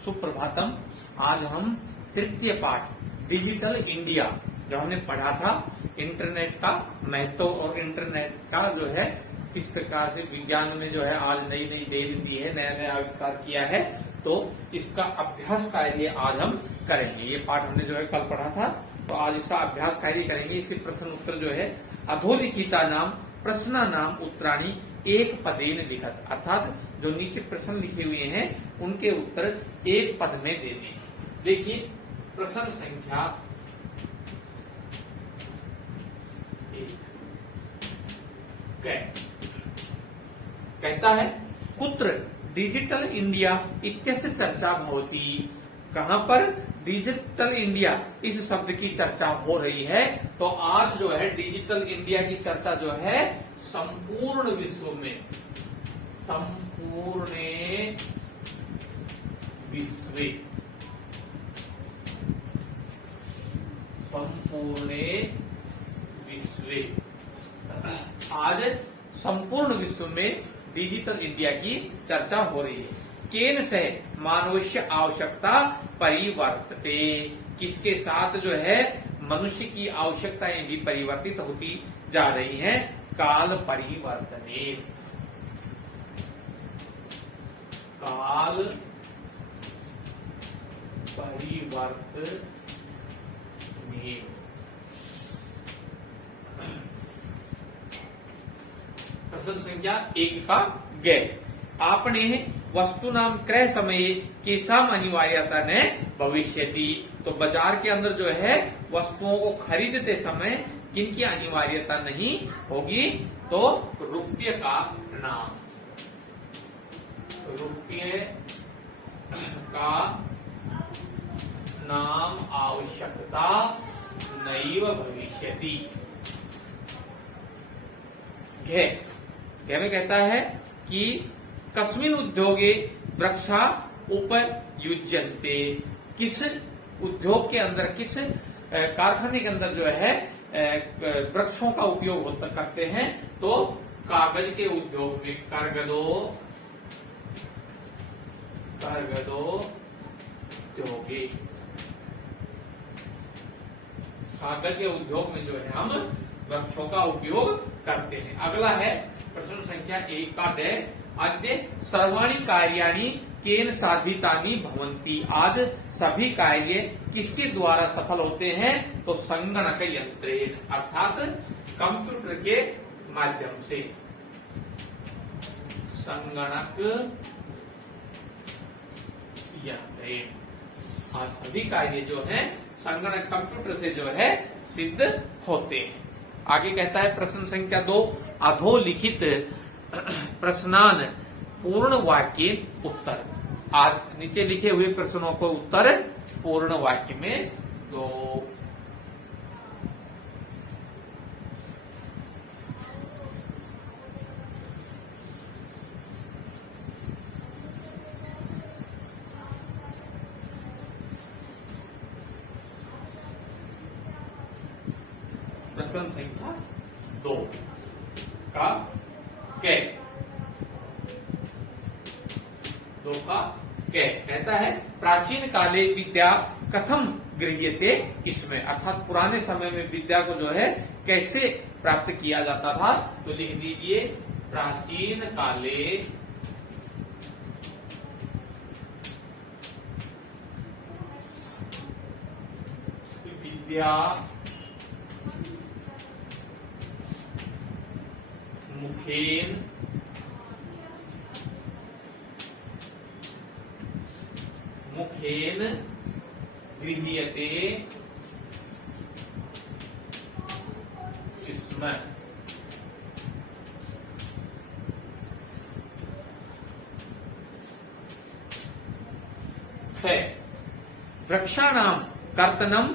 सुप्रभातम। आज हम तृतीय पाठ डिजिटल इंडिया जो हमने पढ़ा था, इंटरनेट का महत्व और इंटरनेट का जो है किस प्रकार से विज्ञान में जो है आज नई नई देन दी है, नया नया आविष्कार किया है, तो इसका अभ्यास कार्य आज हम करेंगे। ये पाठ हमने जो है कल पढ़ा था, तो आज इसका अभ्यास कार्य करेंगे। इसके प्रश्न उत्तर जो है अधोलिखिता नाम प्रश्न नाम उत्तराणी एक पदेन लिखत, अर्थात जो नीचे प्रश्न लिखे हुए हैं उनके उत्तर एक पद में देने। देखिए प्रश्न संख्या 1 कहता है कुत्र डिजिटल इंडिया इत्यस्य चर्चा भवति। कहां पर डिजिटल इंडिया इस शब्द की चर्चा हो रही है? तो आज जो है डिजिटल इंडिया की चर्चा जो है संपूर्ण विश्व में, संपूर्ण विश्व, संपूर्ण विश्व, आज संपूर्ण विश्व में डिजिटल इंडिया की चर्चा हो रही है। केन से मानवस्य आवश्यकता परिवर्तते, किसके साथ जो है मनुष्य की आवश्यकताएं भी परिवर्तित होती जा रही हैं? काल परिवर्तने, काल परिवर्तने। प्रश्न संख्या 1 का गए आपने वस्तु नाम क्रय समय केसाम अनिवार्यता ने भविष्यति। तो बाजार के अंदर जो है वस्तुओं को खरीदते समय किनकी अनिवार्यता नहीं होगी? तो रुपये का नाम, रुपये का नाम आवश्यकता नैव भविष्यति। घे में कहता है कि कस्मिन उद्योगे वृक्षा उपयुज्यन्ते, किस उद्योग के अंदर, किस कारखाने के अंदर जो है वृक्षों का उपयोग करते हैं? तो कागज के उद्योग में, करगदो उद्योगे, कागज के उद्योग में जो है हम वृक्षों का उपयोग करते हैं। अगला है प्रश्न संख्या 1 का डे अद्य सर्वाणि कार्याणि केन साधितानि भवन्ति। आज सभी कार्य किसके द्वारा सफल होते हैं? तो संगणक यंत्रे, अर्थात कंप्यूटर के माध्यम से, संगणक यंत्रे। आज सभी कार्य जो है संगणक कंप्यूटर से जो है सिद्ध होते हैं। आगे कहता है प्रश्न संख्या 2 अधोलिखित प्रश्नान पूर्ण वाक्य उत्तर। आज नीचे लिखे हुए प्रश्नों को उत्तर पूर्ण वाक्य में दो। प्रश्न संख्या 2 का कै, 2 का कै कहता है प्राचीन काले विद्या कथम गृह्यते, इसमें अर्थात पुराने समय में विद्या को जो है कैसे प्राप्त किया जाता था? तो लिख दीजिए प्राचीन काले विद्या मुखेन गृह्यते स्म। वृक्षाणाम कर्तनम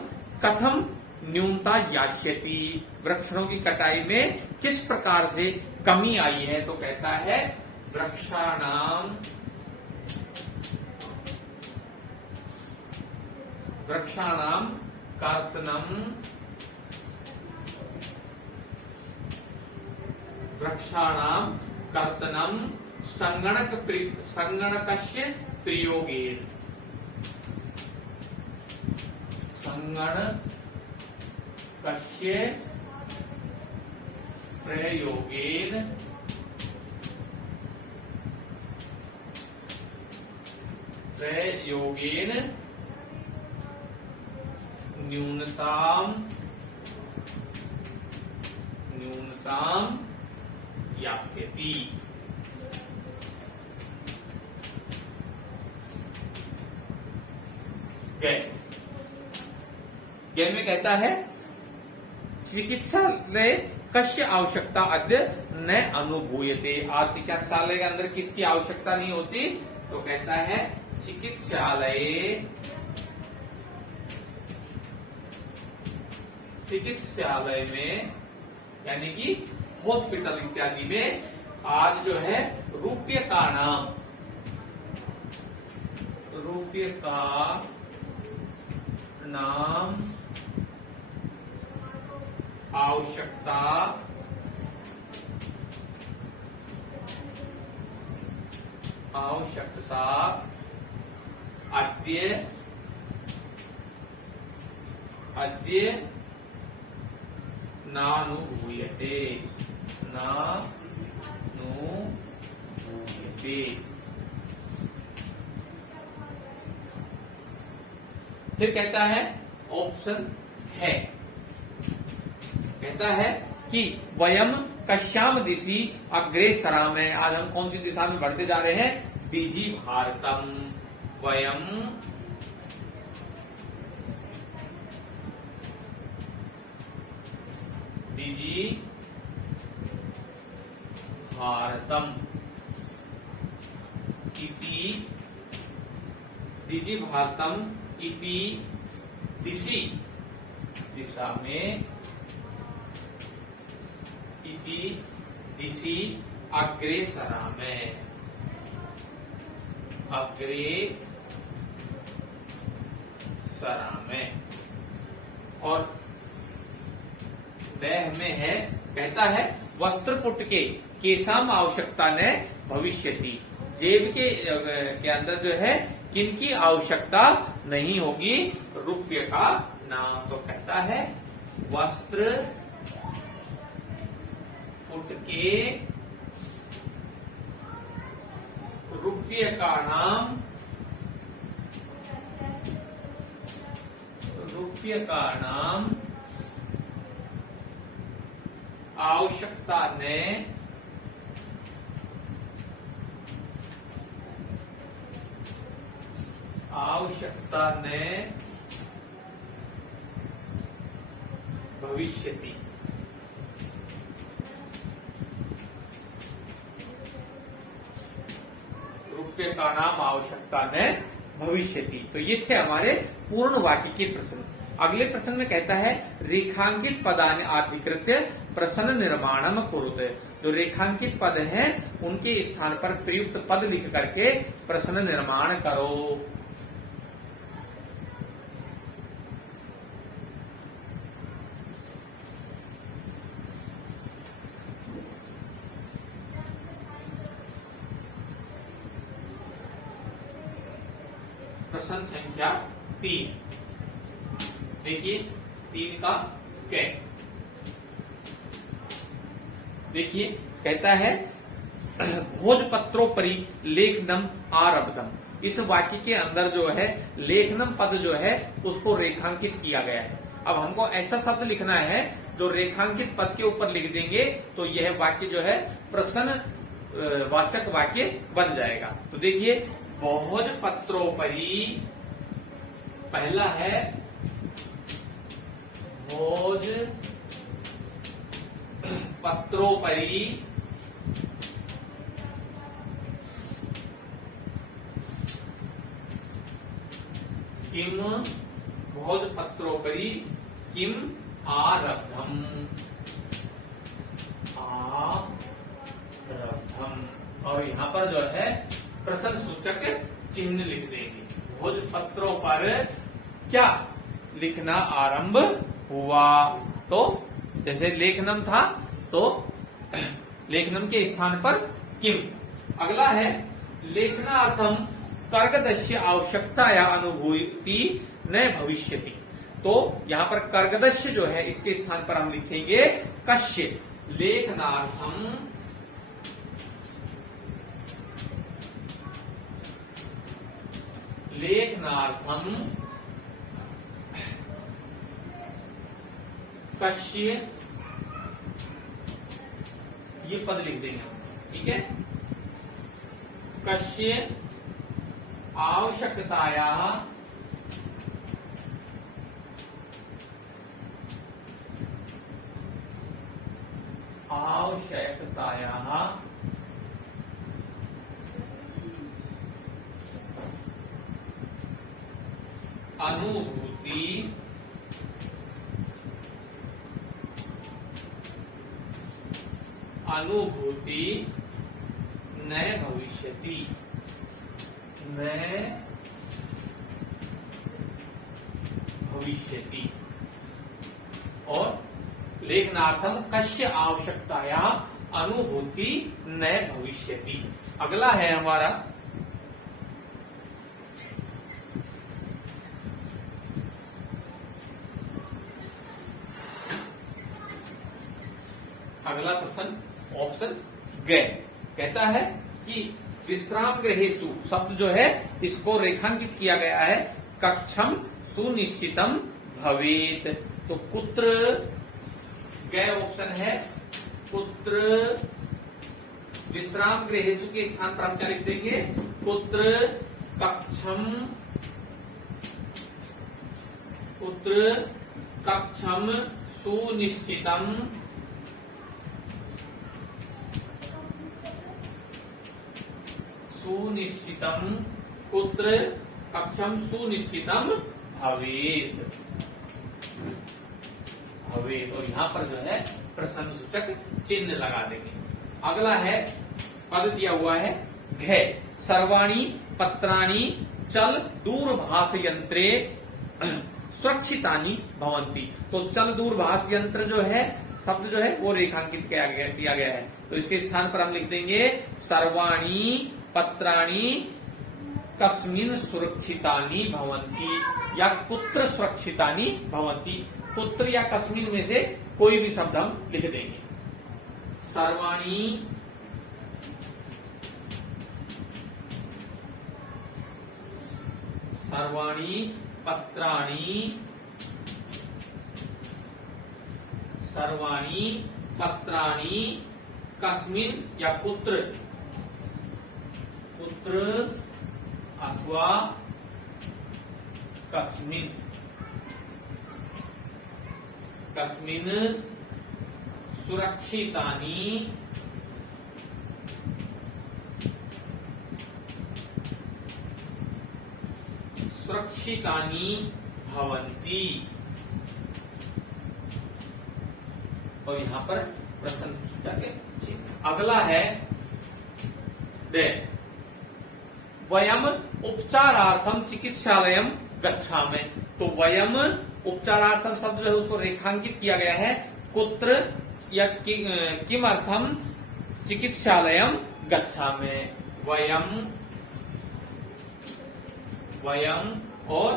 कथम न्यूनता यास्यति, वृक्षों की कटाई में किस प्रकार से कमी आई है? तो कहता है वृक्षाणाम कर्तनम वृक्षाणाम कर्तनम संगणकस्य प्रयोगेन, संगणकस्य प्रयोगेन न्यूनताम यास्यति। ज्ञान में कहता है चिकित्सालय कस्य आवश्यकता अद्य न अनुभूयते। आज चिकित्सालय के अंदर किसकी आवश्यकता नहीं होती? तो कहता है चिकित्सालय में यानी कि हॉस्पिटल इत्यादि में आज जो है रुपये का नाम आवश्यकता अद्य नानुभूयते। फिर कहता है ऑप्शन है, कहता है कि वयम कश्याम दिशि अग्रे सरामः। आज हम कौन सी दिशा में बढ़ते जा रहे हैं? बीजी भारतम। वयम बीजी भारतम इति दिशा में दिशि अग्रे सरामः। और वह में है, कहता है वस्त्रपुट के केसाम आवश्यकता ने भविष्यति। जेब के अंदर जो है किनकी आवश्यकता नहीं होगी? रुपये का नाम। तो कहता है वस्त्र पुट के रुपये का नाम आवश्यकता ने भविष्यति। रुपये का नाम आवश्यकता ने भविष्यति। तो ये थे हमारे पूर्ण वाक्य के प्रश्न। अगले प्रश्न में कहता है रेखांकित पदानि अधिकृत्य प्रश्न निर्माणम कुरुते। जो रेखांकित पद हैं उनके स्थान पर प्रयुक्त पद लिख करके प्रश्न निर्माण करो। प्रश्न संख्या 3 देखिए, 3 का कै। देखिए कहता है भोजपत्रोपरि लेखनम आरब्धम। इस वाक्य के अंदर जो है लेखनम पद जो है उसको रेखांकित किया गया है। अब हमको ऐसा शब्द लिखना है जो रेखांकित पद के ऊपर लिख देंगे तो यह वाक्य जो है प्रश्न वाचक वाक्य बन जाएगा। तो देखिए भोजपत्रोपरि, पहला है भोजपत्रोपरि किम भोजपत्रोपरि किम आरब्धम। और यहाँ पर जो है प्रश्न सूचक चिन्ह लिख देंगे। भोजपत्रों पर क्या लिखना आरंभ हुआ? तो जैसे लेखनम था तो लेखनम के स्थान पर किम। अगला है लेखनार्थम कर्गदस्य आवश्यकता या अनुभूति न भविष्यति। तो यहां पर कर्गदस्य जो है इसके स्थान पर हम लिखेंगे कश्य। लेखनार्थम कश्य, ये पद लिख देंगे हम, ठीक है। कश्य आवश्यकताया अनुभूति न भविष्यति, और लेखनार्थम कस्य आवश्यकताया अनुभूति न भविष्यति। अगला है हमारा अगला प्रश्न ऑप्शन ग कहता है कि विश्राम गृहेषु शब्द जो है इसको रेखांकित किया गया है कक्षम सुनिश्चितम भवेत। तो कुत्र, ग ऑप्शन है कुत्र, विश्राम गृहेषु के स्थान पर हम क्या लिख देंगे, कुत्र कक्षम सुनिश्चितम कुत्र कक्षम सुनिश्चितम भवेत। और यहां पर जो है प्रश्न सूचक चिन्ह लगा देंगे। अगला है पद दिया हुआ है घ, सर्वाणी पत्राणी चल दूरभाष यंत्रे सुरक्षितानि भवन्ति। तो चल दूरभाष यंत्र जो है शब्द जो है वो रेखांकित किया गया है। तो इसके स्थान पर हम लिख देंगे सर्वाणी पत्राणी कस्मिन् सुरक्षितानि भवन्ति या कुत्र सुरक्षितानि भवन्ति। कुत्र या कस्मिन् में से कोई भी शब्द हम लिख देंगे। सर्वाणी पत्राणी कस्मिन् या कुत्र अथवा कस्मिन् सुरक्षितानि भवन्ति। और यहां पर प्रश्न सूचक के चिन्ह। अगला है वयम उपचारार्थम चिकित्सालयम गच्छामि। तो वयम उपचारार्थम शब्द जो है उसको रेखांकित किया गया है कुत्र या किमर्थम चिकित्सालयम गच्छामि। वयम और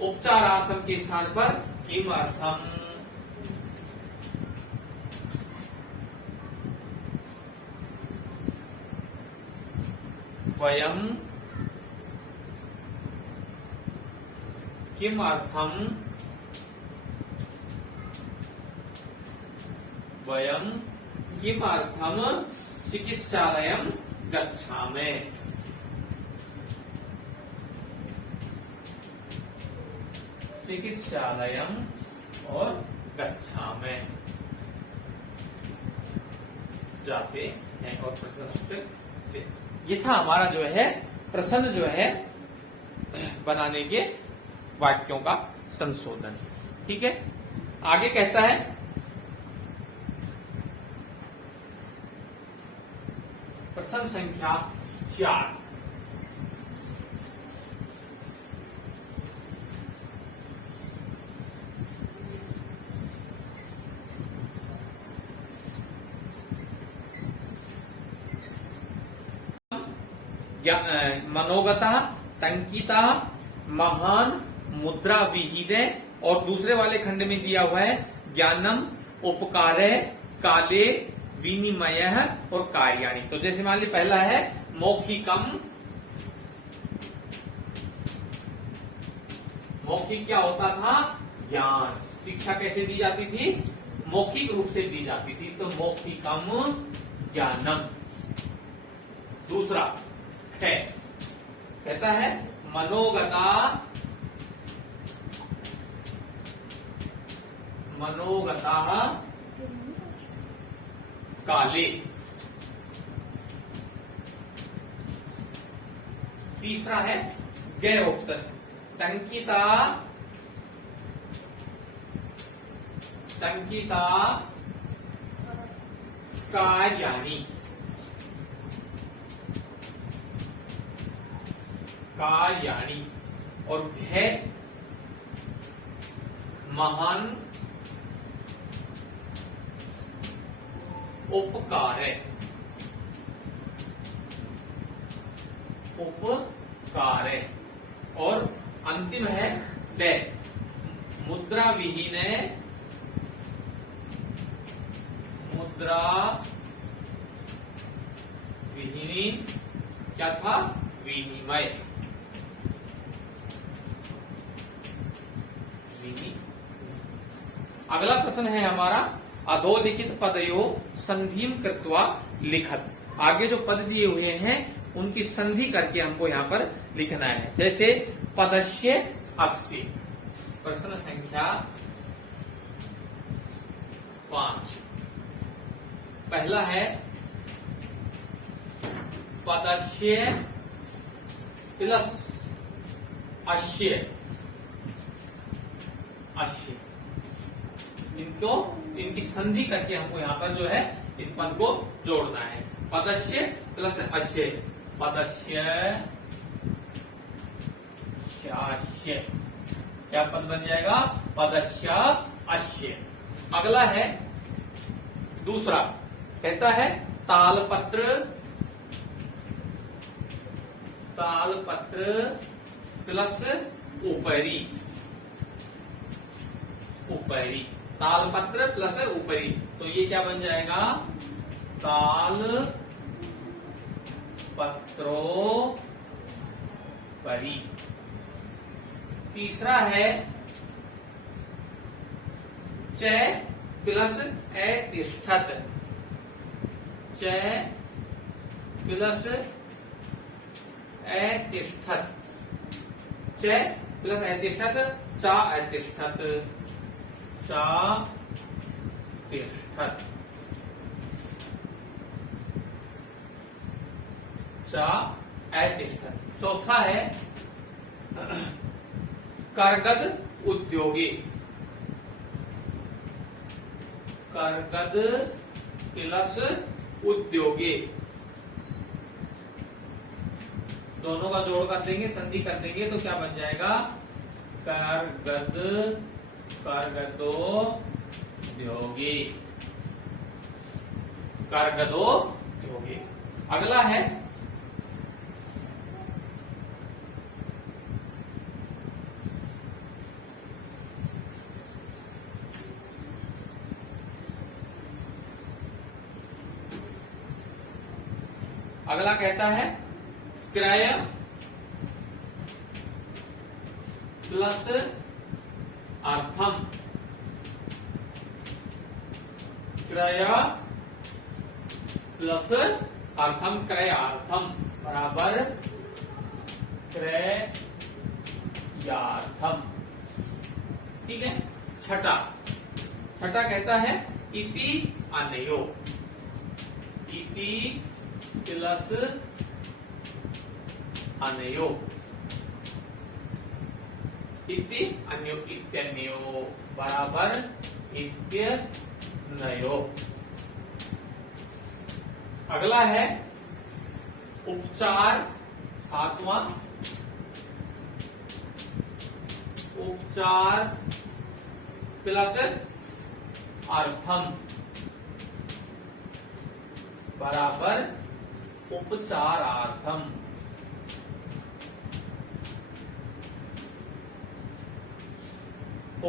उपचारार्थम के स्थान पर किमर्थम। वयम किमर्थम चिकित्सालयम गच्छामि। चिकित्सालयम और गच्छामि जाते हैं। और प्रश्न सूचक ये था हमारा जो है प्रश्न जो है बनाने के वाक्यों का संशोधन। ठीक है, आगे कहता है प्रश्न संख्या 4। मनोगता टंकिता महान मुद्रा विहीने और दूसरे वाले खंड में दिया हुआ है ज्ञानम, उपकारे, काले, विनिमय और कार्याणि। तो जैसे मान लीजिए पहला है मौखिकम। मौखिक क्या होता था? ज्ञान। शिक्षा कैसे दी जाती थी? मौखिक रूप से दी जाती थी। तो मौखिकम ज्ञानम। दूसरा है, कहता है मनोगता, मनोगता काले। तीसरा है गैर ऑप्शन, टंकिता, टंकिता कार्याणि, कार्याणि। और है महान उपकार, उपकार। और अंतिम है दे, मुद्रा विहीन, मुद्रा विहीन क्या था? विनिमय। अगला प्रश्न है हमारा अधोलिखित पदयो संधिम कृत्वा लिखत। आगे जो पद दिए हुए हैं उनकी संधि करके हमको यहाँ पर लिखना है। जैसे पदस्य अस्सी, प्रश्न संख्या 5। पहला है पदस्य प्लस अश्य, अश्य। इनको, इनकी संधि करके हमको यहाँ पर जो है इस पद को जोड़ना है। पदस्य प्लस अश्य, पदस्य शास्य, क्या पद बन जाएगा? पदस्य अश्य। अगला है दूसरा, कहता है तालपत्र, तालपत्र प्लस ऊपरी, ऊपरी। तालपत्र प्लस ऊपरी, तो ये क्या बन जाएगा? ताल पत्रोपरि। तीसरा है च प्लस अतिष्ठत, च प्लस अतिष्ठत, च प्लस अतिष्ठत, चा अतिष्ठत, चा तिष्ठत, चा अतिष्ठत। चौथा है करगद उद्योगी, करगद प्लस उद्योगी। दोनों का जोड़ कर देंगे, संधि कर देंगे तो क्या बन जाएगा? करगद, करगदोद्योगी, करगदोद्योगी। अगला है अगला कहता है क्रय प्लस अर्थम, क्रय प्लस अर्थम, क्रयार्थम बराबर क्रयार्थम। ठीक है। छठा, छठा कहता है इति अनयो, इति प्लस अनयो, इति अन्यो, इत्यन्यो बराबर इत्यनयो। अगला है उपचार, सातवां, उपचार प्लस अर्थम बराबर उपचारार्थम।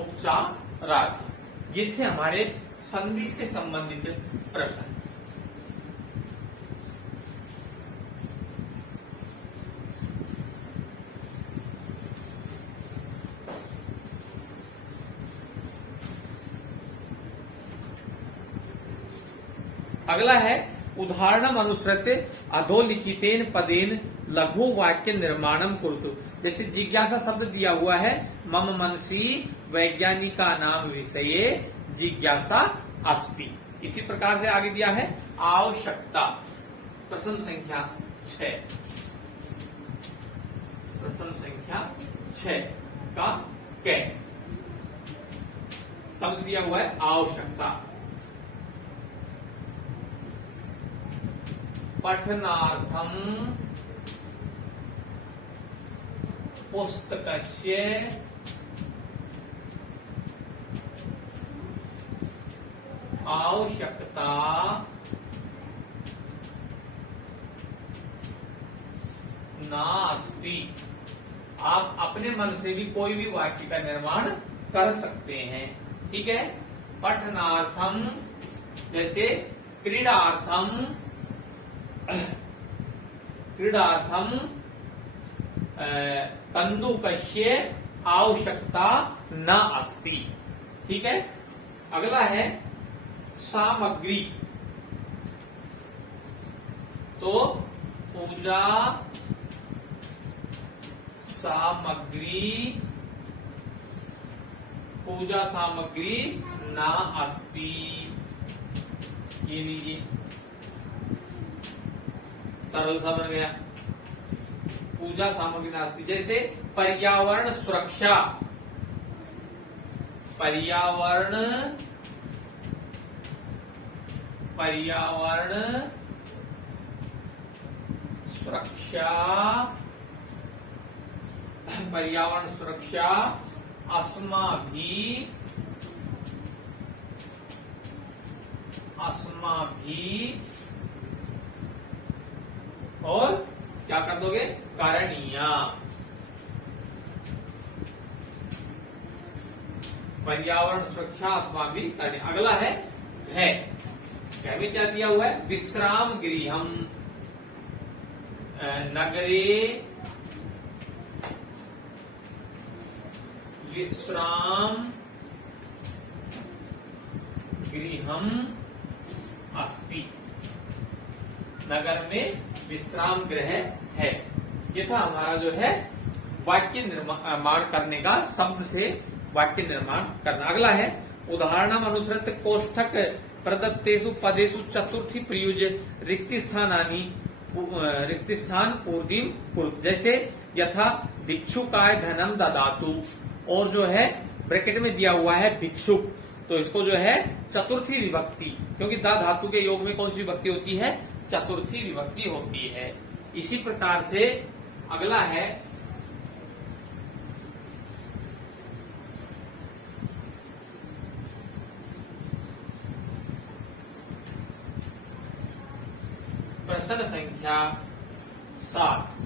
उपचारादि। ये थे हमारे संधि से संबंधित प्रश्न। अगला है उदाहरणम अनुसृत्य अधोलिखितेन पदेन लघु वाक्य निर्माणम कुरुतु। जैसे जिज्ञासा शब्द दिया हुआ है, मम मनसी वैज्ञानिका नाम विषये जिज्ञासा अस्ति। इसी प्रकार से आगे दिया है आवश्यकता, प्रश्न संख्या 6, प्रश्न संख्या 6 का कै शब्द दिया हुआ है आवश्यकता। पठनार्थम पुस्तकस्य आवश्यकता नास्ति। आप अपने मन से भी कोई भी वाक्य का निर्माण कर सकते हैं। ठीक है। पठनार्थम जैसे क्रीडार्थम, क्रीडार्थम कंदुकस्य आवश्यकता न अस्ति। ठीक है। अगला है सामग्री। तो पूजा सामग्री, पूजा सामग्री न अस्ति। ये लीजिए, सरल सा बन गया। पूजा सामग्री नास्ति। जैसे पर्यावरण सुरक्षा, पर्यावरण सुरक्षा, पर्यावरण सुरक्षा अस्माभिः और क्या कर दोगे, कारणीया। पर्यावरण सुरक्षा अस्माभिः करणीया। अगला है क्या में क्या दिया हुआ है, विश्राम गृहम नगरे, विश्राम गृहम अस्ति। नगर में विश्राम गृह है। ये था हमारा जो है वाक्य निर्माण करने का, शब्द से वाक्य निर्माण करना। अगला है उदाहरणम अनुसृत्य कोष्ठक प्रदत्तेषु पदेषु चतुर्थी प्रयुज्य रिक्त स्थान पूर्तिम कुरुत। जैसे यथा भिक्षुकाय धनम ददातु, और जो है ब्रैकेट में दिया हुआ है भिक्षुक, तो इसको जो है चतुर्थी विभक्ति, क्योंकि दा धातु के योग में कौन सी विभक्ति होती है, चतुर्थी विभक्ति होती है। इसी प्रकार से अगला है प्रश्न संख्या 7।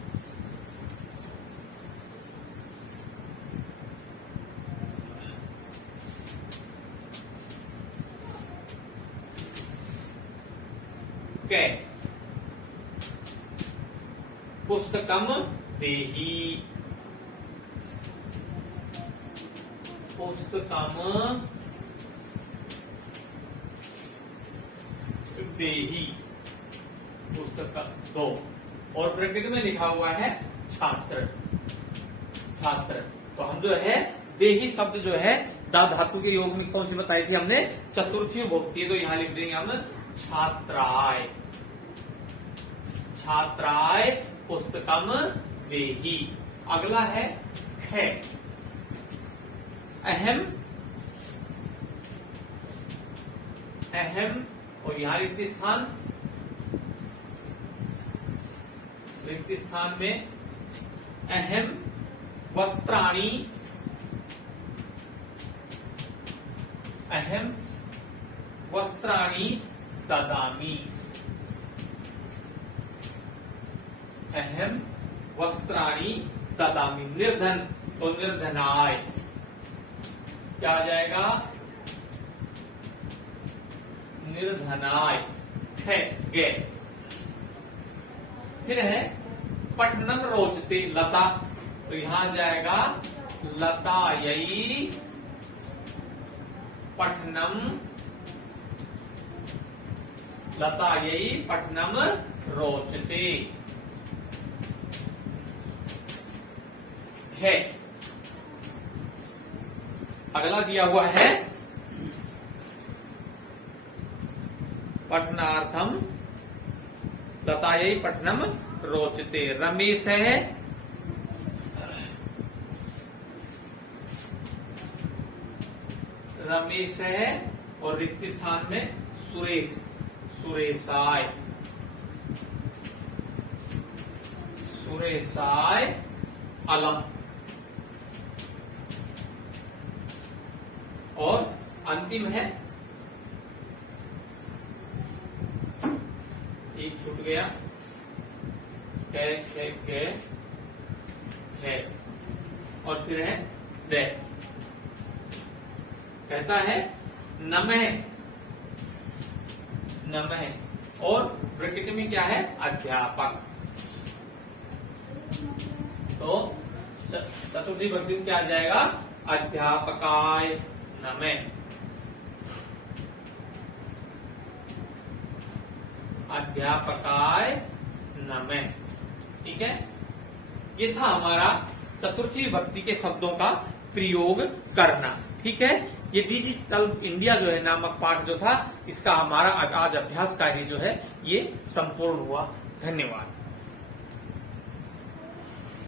कै पुस्तकम देहि, पुस्तकम देहि, पुस्तक दो, और ब्रैकेट में लिखा हुआ है छात्र, छात्र। तो हम जो है देही शब्द जो है दा धातु के योग में कौन सी बताई थी हमने, चतुर्थी विभक्ति। तो यहां लिख देंगे हम छात्राय, छात्राय पुस्तकम देहि। अगला है ख अहम, अहम, और यहां रिक्त स्थान, रिक्त स्थान में अहम वस्त्राणि, अहम वस्त्राणि ददामि, अहम वस्त्राणि ददामि। निर्धन तो निर्धनाय, क्या आ जाएगा, निर्धनाय, है गे। फिर है पठनम रोचते लता, तो यहां जाएगा लतायै पठनम, लतायै पठनम रोचते है। अगला दिया हुआ है पठनार्थम लतायै पठनम रोचते। रमेश है, रमेश है और रिक्त स्थान में सुरेश, सुरेशाय, सुरेशाय अलम। और अंतिम है, एक छूट गया, है और फिर है दे। कहता है नमः, नमः और ब्रैकेट में क्या है, अध्यापक। तो चतुर्थी विभक्ति में क्या आ जाएगा, अध्यापकाय नमः, अध्यापकाय नमः। ठीक है, ये था हमारा चतुर्थी विभक्ति के शब्दों का प्रयोग करना। ठीक है, ये डिजिटल इंडिया जो है नामक पाठ जो था, इसका हमारा आज अभ्यास कार्य जो है ये संपूर्ण हुआ। धन्यवाद।